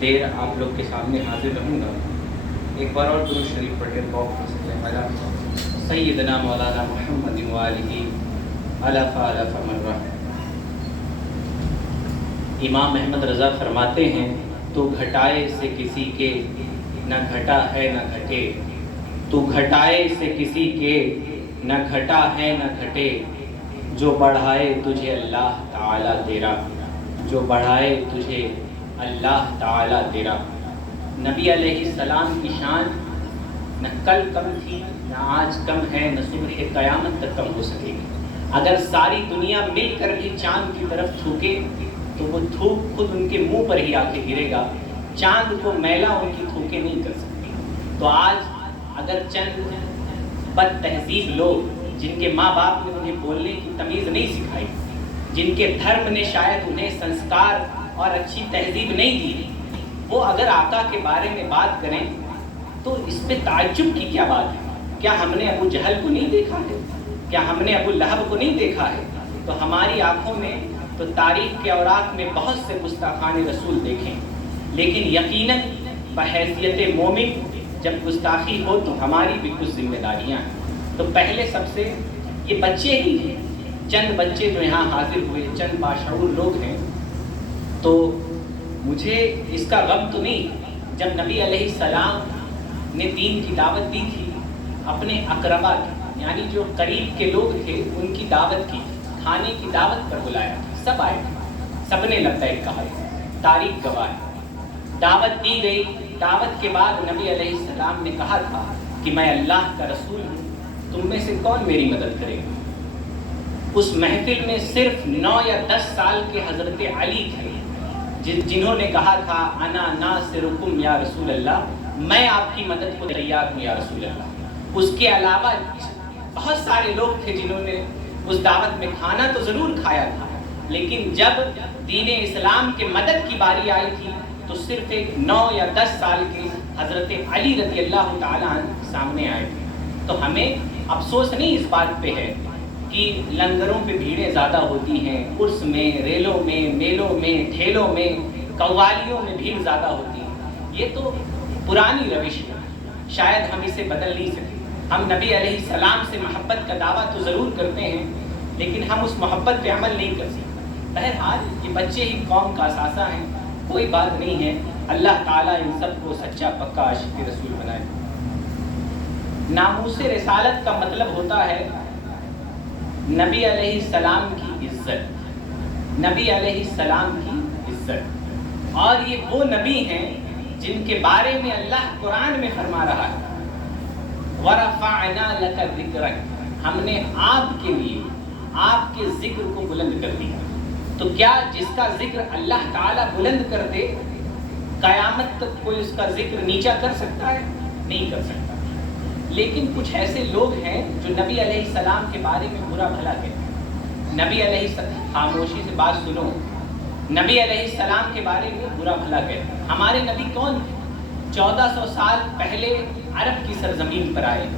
دیر آپ لوگ کے سامنے حاضر رہوں گا، ایک بار اور درود شریف پڑھے پہلا سیدنا مولانا محمد وآلہ الف الف مرہ۔ امام احمد رضا فرماتے ہیں تو گھٹائے سے کسی کے نہ گھٹا ہے نہ گھٹے، تو گھٹائے سے کسی کے نہ گھٹا ہے نہ گھٹے، جو بڑھائے تجھے اللہ تعالیٰ تیرا، جو بڑھائے تجھے اللہ تعالیٰ تیرا۔ نبی علیہ السلام کی شان نہ کل کم تھی، نہ آج کم ہے، نہ صبح قیامت تک کم ہو سکے گی۔ اگر ساری دنیا مل کر بھی چاند کی طرف تھوکے تو وہ تھوک خود ان کے منہ پر ہی آ کے گرے گا، چاند کو میلا ان کی تھوکے نہیں کر سکتی۔ تو آج اگر چند بد تہذیب لوگ جن کے ماں باپ نے انہیں بولنے کی تمیز نہیں سکھائی، جن کے دھرم نے شاید انہیں سنسکار اور اچھی تہذیب نہیں دی، وہ اگر آقا کے بارے میں بات کریں تو اس پہ تعجب کی کیا بات ہے؟ کیا ہم نے ابو جہل کو نہیں دیکھا ہے؟ کیا ہم نے ابو لہب کو نہیں دیکھا ہے؟ تو ہماری آنکھوں میں تو تاریخ کے اوراق میں بہت سے گستاخان رسول دیکھیں، لیکن یقیناً بحیثیت مومن جب گستاخی ہو تو ہماری بھی کچھ ذمہ داریاں ہیں۔ تو پہلے سب سے یہ بچے ہی ہیں، چند بچے جو یہاں حاضر ہوئے، چند باشعور لوگ ہیں، تو مجھے اس کا غم تو نہیں جب نبی علیہ السلام نے دین کی دعوت دی تھی، اپنے اقربا کی یعنی جو قریب کے لوگ تھے ان کی دعوت کی، کھانے کی دعوت پر بلایا، سب آئے، سب نے لبیک کہا، تاریخ گواہ ہے۔ دعوت دی گئی، دعوت کے بعد نبی علیہ السلام نے کہا تھا کہ میں اللہ کا رسول ہوں، تم میں سے کون میری مدد کرے گا؟ اس محفل میں صرف 9 یا 10 سال کے حضرت علی تھے جنہوں نے کہا تھا انا ناصرکم یا رسول اللہ، میں آپ کی مدد کو تیار ہوں یا رسول اللہ۔ اس کے علاوہ بہت سارے لوگ تھے جنہوں نے اس دعوت میں کھانا تو ضرور کھایا تھا، لیکن جب دین اسلام کے مدد کی باری آئی تھی تو صرف ایک 9 یا 10 سال کے حضرت علی رضی اللہ تعالیٰ عنہ سامنے آئے تھے۔ تو ہمیں افسوس نہیں اس بات پہ ہے کہ لنگروں پہ بھیڑیں زیادہ ہوتی ہیں، عرس میں، ریلوں میں، میلوں میں، ٹھیلوں میں، قوالیوں میں بھیڑ زیادہ ہوتی ہے۔ یہ تو پرانی روش ہے، شاید ہم اسے بدل نہیں سکتے۔ ہم نبی علیہ السلام سے محبت کا دعویٰ تو ضرور کرتے ہیں، لیکن ہم اس محبت پہ عمل نہیں کر سکتے۔ بہرحال یہ بچے ہی قوم کا اثاثہ ہیں، کوئی بات نہیں ہے، اللہ تعالیٰ ان سب کو سچا پکا عاشق رسول بنائے۔ ناموس رسالت کا مطلب ہوتا ہے نبی علیہ السلام کی عزت، نبی علیہ السلام کی عزت، اور یہ وہ نبی ہیں جن کے بارے میں اللہ قرآن میں فرما رہا ہے وَرَفَعْنَا لَكَ ذِكْرَكَ، ہم نے آپ کے لیے آپ کے ذکر کو بلند کر دیا۔ تو کیا جس کا ذکر اللہ تعالیٰ بلند کر دے قیامت تک کوئی اس کا ذکر نیچا کر سکتا ہے؟ نہیں کر سکتا۔ لیکن کچھ ایسے لوگ ہیں جو نبی علیہ السلام کے بارے میں برا بھلا کہتے ہیں۔ نبی علیہ السلام، خاموشی سے بات سنو، نبی علیہ السلام کے بارے میں برا بھلا کہتے ہیں۔ ہمارے نبی کون تھے؟ 1400 سال پہلے عرب کی سرزمین پر آئے،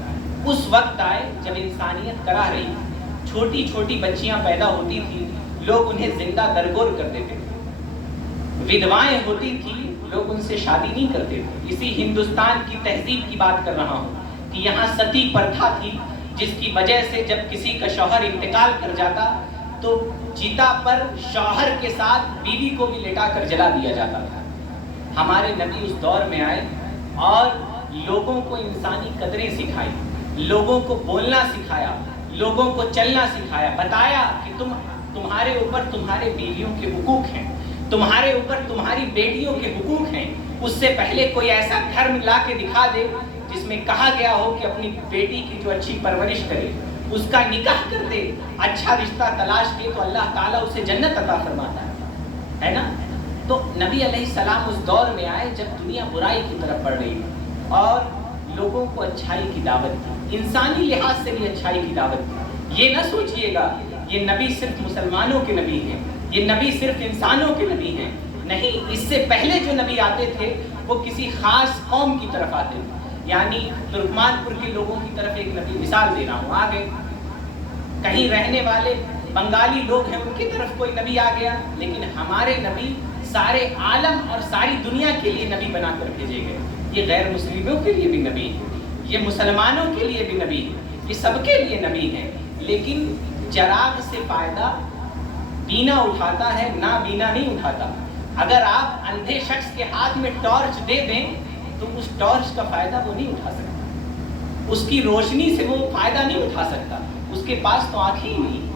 اس وقت آئے جب انسانیت کراہ رہی تھی، چھوٹی چھوٹی بچیاں پیدا ہوتی تھی، لوگ انہیں زندہ درگور کر دیتے تھے، ودوائیں ہوتی تھی، لوگ ان سے شادی نہیں کرتے تھے۔ اسی ہندوستان کی تہذیب کی بات کر رہا ہوں کہ یہاں ستی پرتھا تھی، جس کی وجہ سے جب کسی کا شوہر انتقال کر جاتا تو چیتا پر شوہر کے ساتھ بیوی کو بھی لٹا کر جلا دیا جاتا تھا۔ ہمارے نبی اس دور میں آئے اور لوگوں کو انسانی قدریں سکھائی، لوگوں کو بولنا سکھایا، لوگوں کو چلنا سکھایا، بتایا کہ تمہارے اوپر تمہارے بیویوں کے حقوق ہیں، تمہارے اوپر تمہاری بیٹیوں کے حقوق ہیں۔ اس سے پہلے کوئی ایسا دھرم لا کے دکھا دے جس میں کہا گیا ہو کہ اپنی بیٹی کی جو اچھی پرورش کرے، اس کا نکاح کر دے، اچھا رشتہ تلاش دے، تو اللہ تعالیٰ اسے جنت عطا فرماتا ہے نا۔ تو نبی علیہ السلام اس دور میں آئے جب دنیا برائی کی طرف بڑھ رہی تھی اور لوگوں کو اچھائی کی دعوت دی، انسانی لحاظ سے بھی اچھائی کی دعوت دی۔ یہ نہ سوچئے گا یہ نبی صرف مسلمانوں کے نبی ہیں، یہ نبی صرف انسانوں کے نبی ہیں، نہیں، اس سے پہلے جو نبی آتے تھے وہ کسی خاص قوم کی طرف آتے تھے، یعنی ترکمان پور کے لوگوں کی طرف ایک نبی، مثال دے رہا ہوں، آگے کہیں رہنے والے بنگالی لوگ ہیں ان کی طرف کوئی نبی آ گیا، لیکن ہمارے نبی سارے عالم اور ساری دنیا کے لیے نبی بنا کر بھیجے گئے. یہ غیر مسلموں کے لیے بھی نبی ہے, یہ مسلمانوں کے لیے بھی نبی ہے, یہ سب کے لیے نبی ہے. لیکن چراغ سے فائدہ بینا اٹھاتا ہے, نہ بینا نہیں اٹھاتا. اگر آپ اندھے شخص کے ہاتھ میں ٹارچ دے دیں تو اس ٹارچ کا فائدہ وہ نہیں اٹھا سکتا, اس کی روشنی سے وہ فائدہ نہیں اٹھا سکتا, اس کے پاس تو آنکھیں ہی نہیں.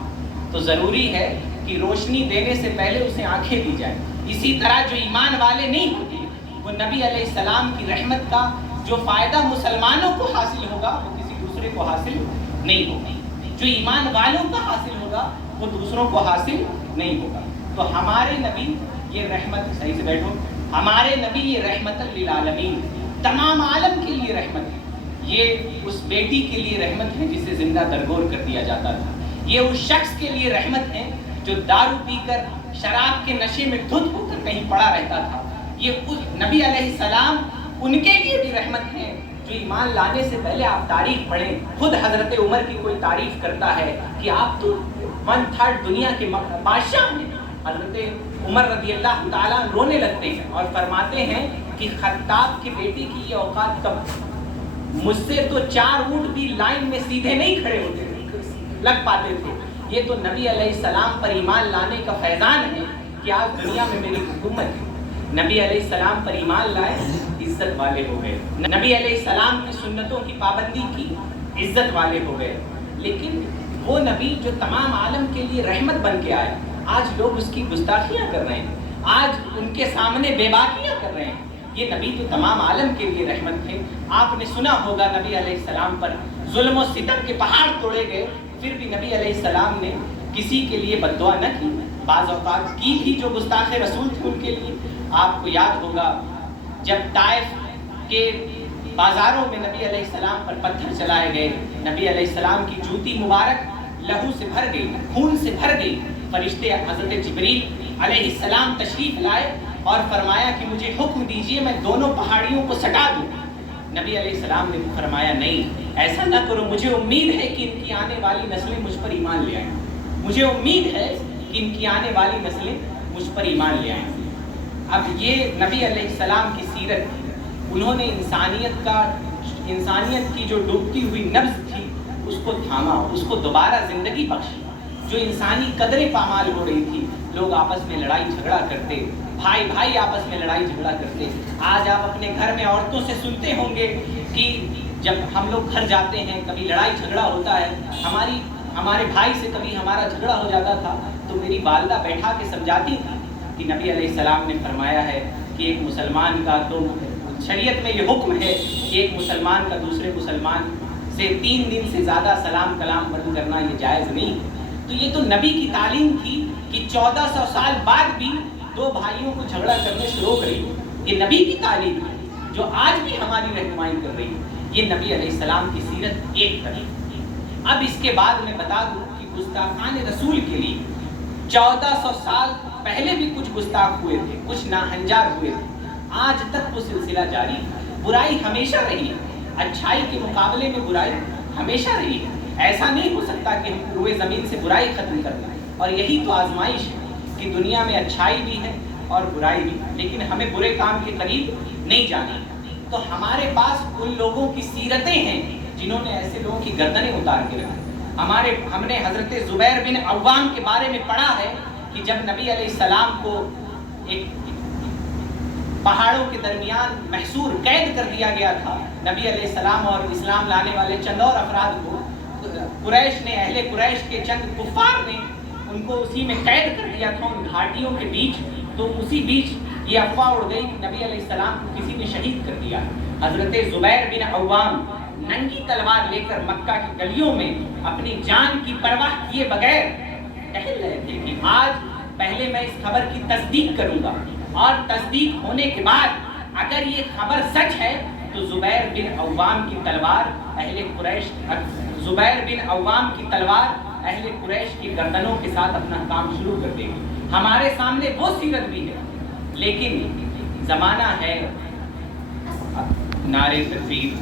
تو ضروری ہے کہ روشنی دینے سے پہلے اسے آنکھیں دی جائیں. اسی طرح جو ایمان والے نہیں ہوتے, وہ نبی علیہ السلام کی رحمت کا جو فائدہ مسلمانوں کو حاصل ہوگا وہ کسی دوسرے کو حاصل نہیں ہوگا. جو ایمان والوں کا حاصل ہوگا وہ دوسروں کو حاصل نہیں ہوگا. تو ہمارے نبی یہ رحمت, صحیح سے بیٹھو, ہمارے نبی یہ رحمت للعالمین, تمام عالم کے لیے رحمت ہے. یہ اس بیٹی کے لیے رحمت ہے جسے زندہ درگور کر دیا جاتا تھا. یہ اس شخص کے لیے رحمت ہے جو دارو پی کر شراب کے نشے میں دھت ہو کر کہیں پڑا رہتا تھا. یہ نبی علیہ السلام ان کے لیے بھی رحمت ہے جو ایمان لانے سے پہلے آپ تاریخ پڑھیں. خود حضرت عمر کی کوئی تعریف کرتا ہے کہ آپ تو 1/3 دنیا کے بادشاہ ہیں. حضرت عمر رضی اللہ تعالیٰ رونے لگتے ہیں اور فرماتے ہیں کہ خطاب کی بیٹی کی یہ اوقات کب, مجھ سے تو 4 اونٹ بھی لائن میں سیدھے نہیں کھڑے ہوتے لگ پاتے تھے. یہ تو نبی علیہ السلام پر ایمان لانے کا فیضان ہے کہ آج دنیا میں میری حکومت ہے. نبی علیہ السلام پر ایمان لائے, عزت والے ہو گئے. نبی علیہ السلام کی سنتوں کی پابندی کی, عزت والے ہو گئے. لیکن وہ نبی جو تمام عالم کے لیے رحمت بن کے آئے, آج لوگ اس کی گستاخیاں کر رہے ہیں, آج ان کے سامنے بے باکیاں کر رہے ہیں. یہ نبی جو تمام عالم کے لیے رحمت تھے. آپ نے سنا ہوگا نبی علیہ السلام پر ظلم و ستم کے پہاڑ توڑے گئے, پھر بھی نبی علیہ السلام نے کسی کے لیے بد دعا نہ کی. بعض اوقات کی تھی جو گستاخ رسول تھے ان کے لیے. آپ کو یاد ہوگا جب طائف کے بازاروں میں نبی علیہ السلام پر پتھر چلائے گئے, نبی علیہ السلام کی جوتی مبارک لہو سے بھر گئی, خون سے بھر گئی. فرشتے حضرت جبریل علیہ السلام تشریف لائے اور فرمایا کہ مجھے حکم دیجئے میں دونوں پہاڑیوں کو سٹا دوں. نبی علیہ السلام نے فرمایا نہیں, ایسا نہ کرو, مجھے امید ہے کہ ان کی آنے والی نسلیں مجھ پر ایمان لے آئیں. مجھے امید ہے کہ ان کی آنے والی نسلیں مجھ پر ایمان لے آئیں. اب یہ نبی علیہ السلام کی سیرت, انہوں نے انسانیت کی جو ڈوبتی ہوئی نبض تھی اس کو تھاما, اس کو دوبارہ زندگی بخشی. جو انسانی قدریں پامال ہو رہی تھی, لوگ آپس میں لڑائی جھگڑا کرتے, بھائی بھائی آپس میں لڑائی جھگڑا کرتے. آج آپ اپنے گھر میں عورتوں سے سنتے ہوں گے کہ جب ہم لوگ گھر جاتے ہیں کبھی لڑائی جھگڑا ہوتا ہے, ہمارے بھائی سے کبھی ہمارا جھگڑا ہو جاتا تھا تو میری والدہ بیٹھا کے سمجھاتی تھی کہ نبی علیہ السلام نے فرمایا ہے کہ ایک مسلمان کا, تو شریعت میں یہ حکم ہے کہ ایک مسلمان کا دوسرے مسلمان سے 3 دن سے زیادہ سلام کلام بند کرنا یہ جائز نہیں. تو یہ تو نبی کی تعلیم تھی کہ 1400 سال بعد بھی 2 بھائیوں کو جھگڑا کرنے سے روک رہی. یہ نبی کی تعلیم ہے جو آج بھی ہماری رہنمائی کر رہی ہے. یہ نبی علیہ السلام کی سیرت ایک طریقہ. اب اس کے بعد میں بتا دوں کہ گستاخان رسول کے لیے 1400 سال پہلے بھی کچھ گستاخ ہوئے تھے, کچھ ناہنجار ہوئے تھے. آج تک وہ سلسلہ جاری ہے. برائی ہمیشہ رہی ہے, اچھائی کے مقابلے میں برائی ہمیشہ رہی ہے. ایسا نہیں ہو سکتا کہ ہم روئے زمین سے برائی ختم کر دیں. اور یہی تو آزمائش ہے کہ دنیا میں اچھائی بھی ہے اور برائی بھی, لیکن ہمیں برے کام کے قریب نہیں جانا. تو ہمارے پاس ان لوگوں کی سیرتیں ہیں جنہوں نے ایسے لوگوں کی گردنیں اتار کے رکھی. ہم نے حضرت زبیر بن عوام کے بارے میں پڑھا ہے کہ جب نبی علیہ السلام کو ایک پہاڑوں کے درمیان محصور قید کر دیا گیا تھا, نبی علیہ السلام اور اسلام لانے والے چند اور افراد کو قریش نے, اہل قریش کے چند کفار نے ان کو اسی میں قید کر دیا تھا, ان گھاٹیوں کے بیچ. تو اسی بیچ یہ افواہ اڑ گئی کہ نبی علیہ السلام کو کسی نے شہید کر دیا. حضرت زبیر بن عوام ننگی تلوار لے کر مکہ کی گلیوں میں اپنی جان کی پرواہ کیے بغیر ٹہل رہے تھے کہ آج پہلے میں اس خبر کی تصدیق کروں گا, اور تصدیق ہونے کے بعد اگر یہ خبر سچ ہے تو زبیر بن عوام کی تلوار اہل قریش کی گردنوں کے ساتھ اپنا کام شروع کر دے گی. ہمارے سامنے وہ سیرت بھی ہے, لیکن زمانہ ہے نعرے تکبیر